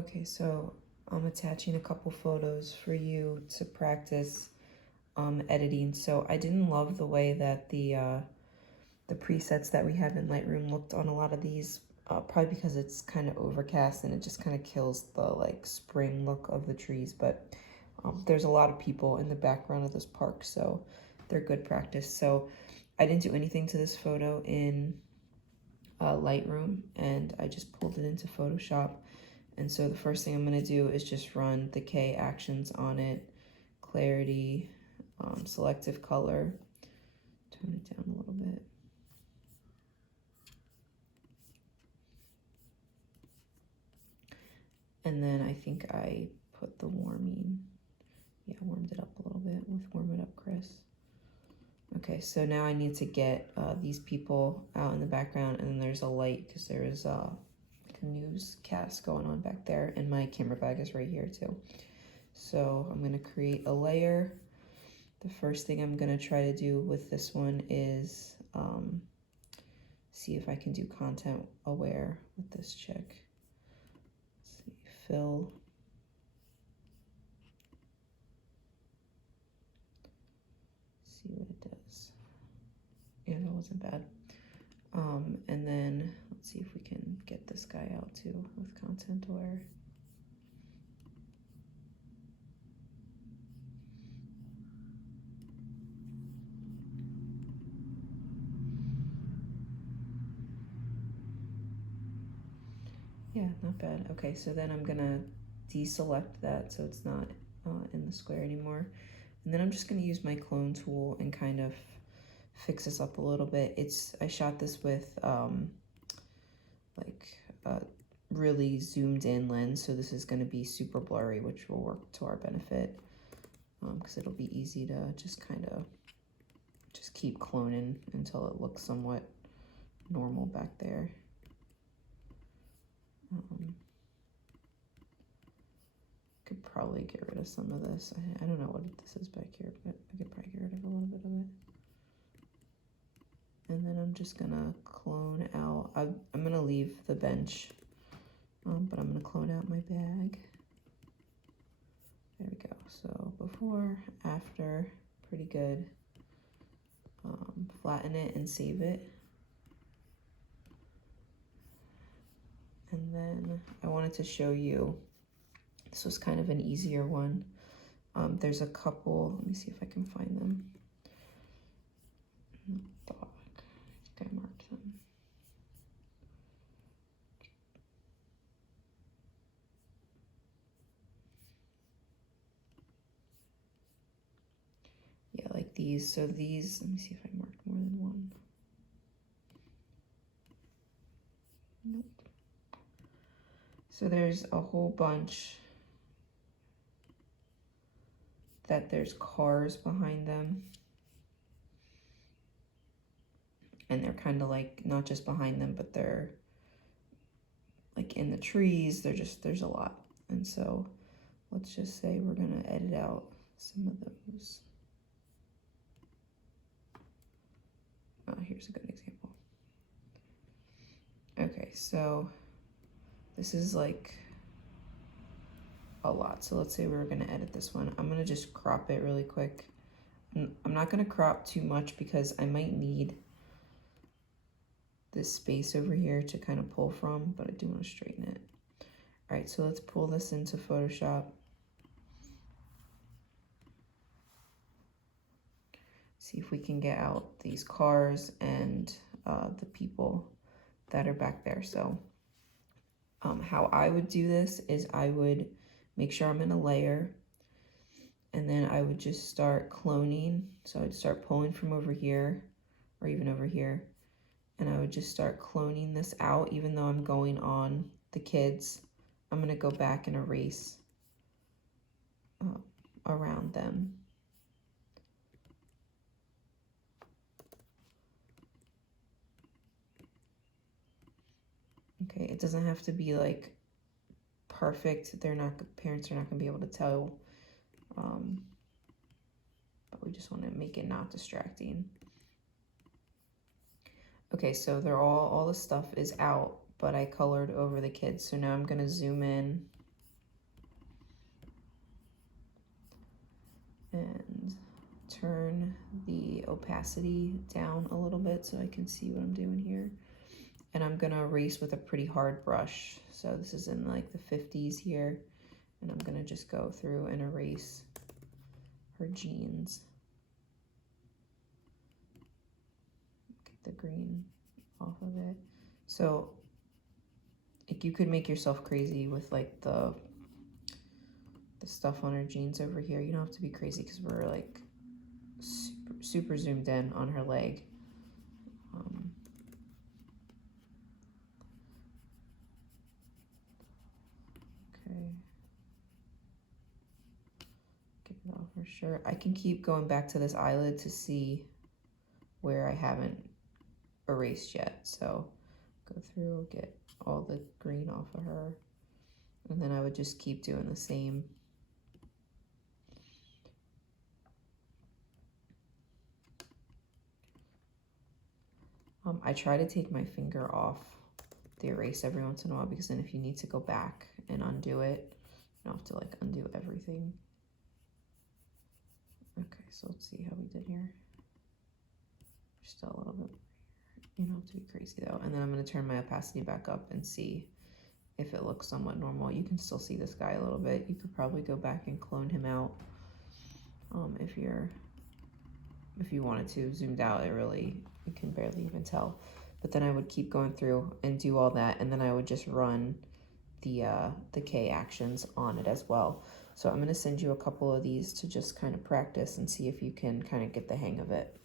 Okay, so I'm attaching a couple photos for you to practice editing. So I didn't love the way that the presets that we have in Lightroom looked on a lot of these, probably because it's kind of overcast and it just kind of kills the like spring look of the trees. But there's a lot of people in the background of this park, so they're good practice. So I didn't do anything to this photo in Lightroom, and I just pulled it into Photoshop. And so the first thing I'm going to do is just run the K actions on it, clarity, selective color, tone it down a little bit. And then I think I put the warming, yeah, warmed it up a little bit with Warm It Up Chris. Okay, so now I need to get these people out in the background, and then there's a light because there is like a newscast going on back there, and my camera bag is right here too. So I'm gonna create a layer. The first thing I'm gonna try to do with this one is see if I can do content aware with this chick. Let's see, fill. See what it does. Yeah, that wasn't bad. And then let's see if we can get this guy out too with content aware. Yeah, not bad. Okay, so then I'm gonna deselect that so it's not in the square anymore. And then I'm just gonna use my clone tool and kind of fix this up a little bit. I shot this with like a really zoomed in lens, so this is gonna be super blurry, which will work to our benefit because it'll be easy to just kind of just keep cloning until it looks somewhat normal back there. Could probably get rid of some of this. I don't know what this is back here, but I could probably get rid of a little bit of it. And then I'm just gonna clone out. I'm gonna leave the bench, but I'm gonna clone out my bag. There we go. So before, after, pretty good. Flatten it and save it. And then I wanted to show you, this was kind of an easier one. There's a couple, let me see if I can find them. I think I marked them. Yeah, like these. So these, let me see if I marked more than one. Nope. So there's a whole bunch that there's cars behind them. And they're kind of like, not just behind them, but they're like in the trees. There's a lot. And so let's just say we're gonna edit out some of those. Here's a good example. Okay, so this is like a lot. So let's say we're gonna edit this one. I'm gonna just crop it really quick. I'm not gonna crop too much because I might need this space over here to kind of pull from, but I do want to straighten it. All right, so let's pull this into Photoshop. See if we can get out these cars and the people that are back there. So how I would do this is I would make sure I'm in a layer, and then I would just start cloning. So I'd start pulling from over here or even over here, and I would just start cloning this out. Even though I'm going on the kids, I'm gonna go back and erase around them. Okay, it doesn't have to be like perfect. Parents are not gonna be able to tell, but we just want to make it not distracting. Okay, so all the stuff is out, but I colored over the kids. So now I'm gonna zoom in and turn the opacity down a little bit so I can see what I'm doing here. And I'm gonna erase with a pretty hard brush. So this is in like the 50s here. And I'm gonna just go through and erase her jeans. Get the green off of it. So like you could make yourself crazy with like the stuff on her jeans over here. You don't have to be crazy because we're like super zoomed in on her leg. Okay. Get it off her shirt. I can keep going back to this eyelid to see where I haven't erased yet. So go through, get all the green off of her. And then I would just keep doing the same. I try to take my finger off the erase every once in a while because then if you need to go back and undo it, you don't have to like undo everything. Okay, so let's see how we did here. Still a little bit. You don't have to be crazy though. And then I'm going to turn my opacity back up and see if it looks somewhat normal. You can still see this guy a little bit. You could probably go back and clone him out if you wanted to. Zoomed out, you can barely even tell. But then I would keep going through and do all that, and then I would just run the K actions on it as well. So I'm going to send you a couple of these to just kind of practice and see if you can kind of get the hang of it.